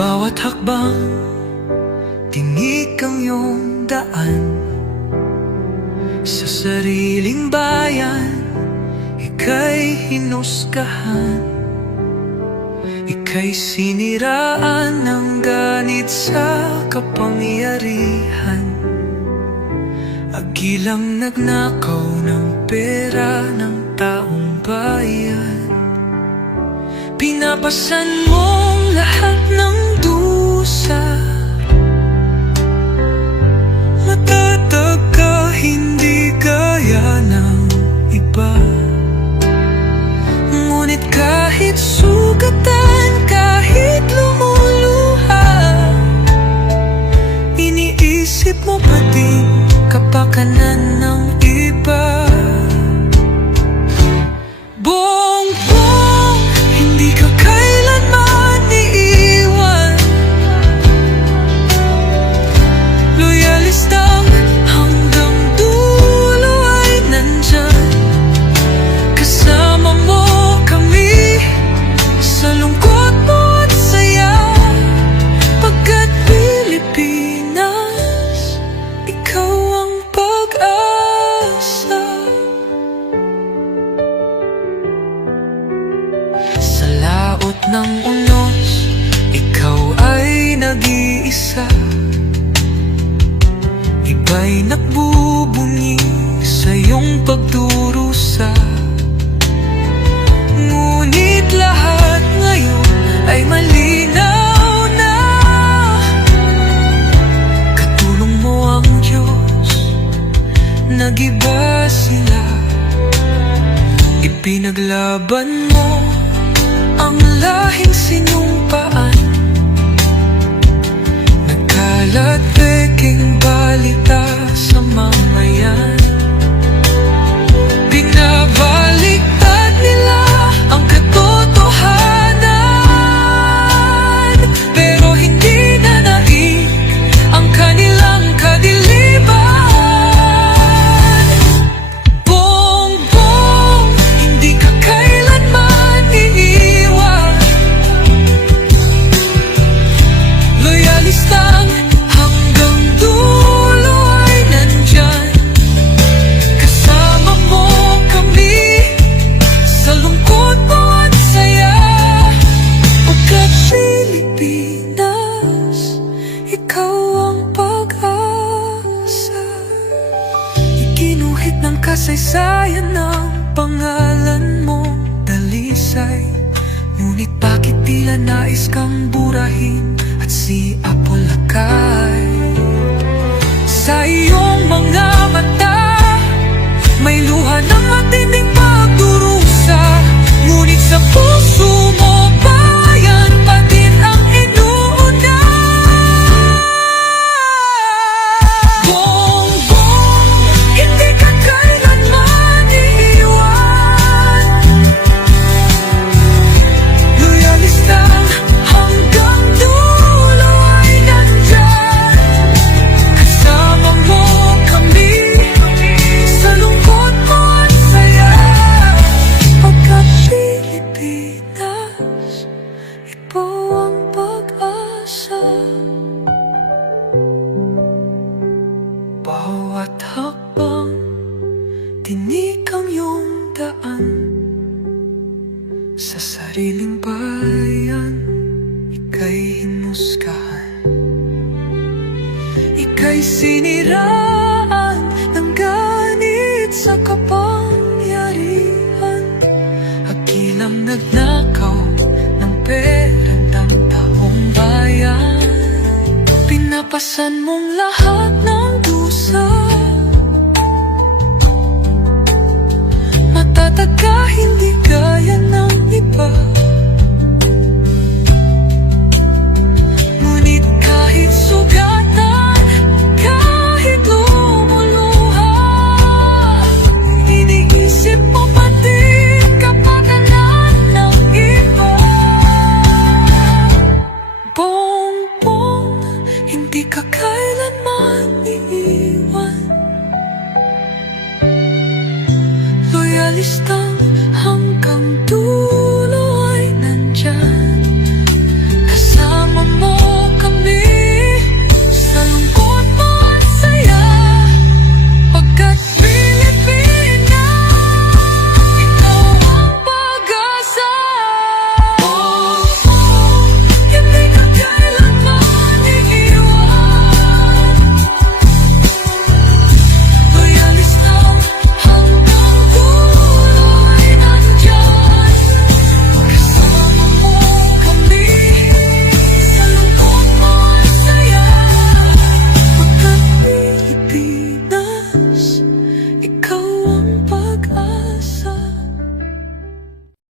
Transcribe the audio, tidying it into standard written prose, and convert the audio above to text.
Bawat hakbang, tinik ang iyong daan. Sa sariling bayan, ika'y hinusgahan. Ika'y siniraan ng ganit sa kapangyarihan. Agilang nagnakaw ng pera ng taong bayan. Pinapasan mong lahat ng dusa. Matatag ka, hindi gaya ng iba. Ngunit kahit sugatan, kahit lumuluha, iniisip mo pa din kapakanan ng iba. Bongbong, hindi ka kailanman iiwan. Loyalistang hanggang dulo ay nandyan. Kasama mo kami sa lungkot mo at saya. Pagkat Pilipinas, ikaw ang pag-asa. Sa laot ng unos, ikaw ay nag-iisa. Iba'y nagbubunyi sa iyong pagdurusa. Ngunit lahat ngayon ay malinaw na. Katulong mo ang Diyos, nag-iba sila. Ipinaglaban mo ang lahing sinumpaan. Nagkalat peking balita sa mamayan. Binabaliktad nila ang katotohanan, pero hindi na naig ang kanilang kadiliman. Bongbong, hindi ka kailanman iiwan. Loyalistang hanggang dulo ay nandyan. Kasama mo kami sa lungkot mo at saya. Pagkat Pilipinas, ikaw ang pag-asa. Iginuhit ng kasaysayan ng pangalan mong dalisay. Ngunit bakit tila nais kang burahin at siapolakay? Sa iyong mga mata, may luha ng matinding pagdurusa. Ngunit sa puso mo, bayan pa din ang inuuna. Bongbong, hindi ka kailanman iiwan. Loyalistang hanggang dulo ay nandyan. Kasama mo kami sa lungkot mo at saya. Pagkat Pilipinas, ikaw ang pag-asa. Bawat hakbang, tinik ang iyong daan. Sa sariling bayan, ika'y hinusgahan. Ika'y siniraan ng ganit sa kapangyarihan. Agilang nagnakaw ng pera ng taong bayan. Pinapasan mong lahat ng dusa. Matatag ka, hindi gaya ng iba. Ngunit kahit sugatan, kahit lumuluha, iniisip mo pa din kapakanan ng iba.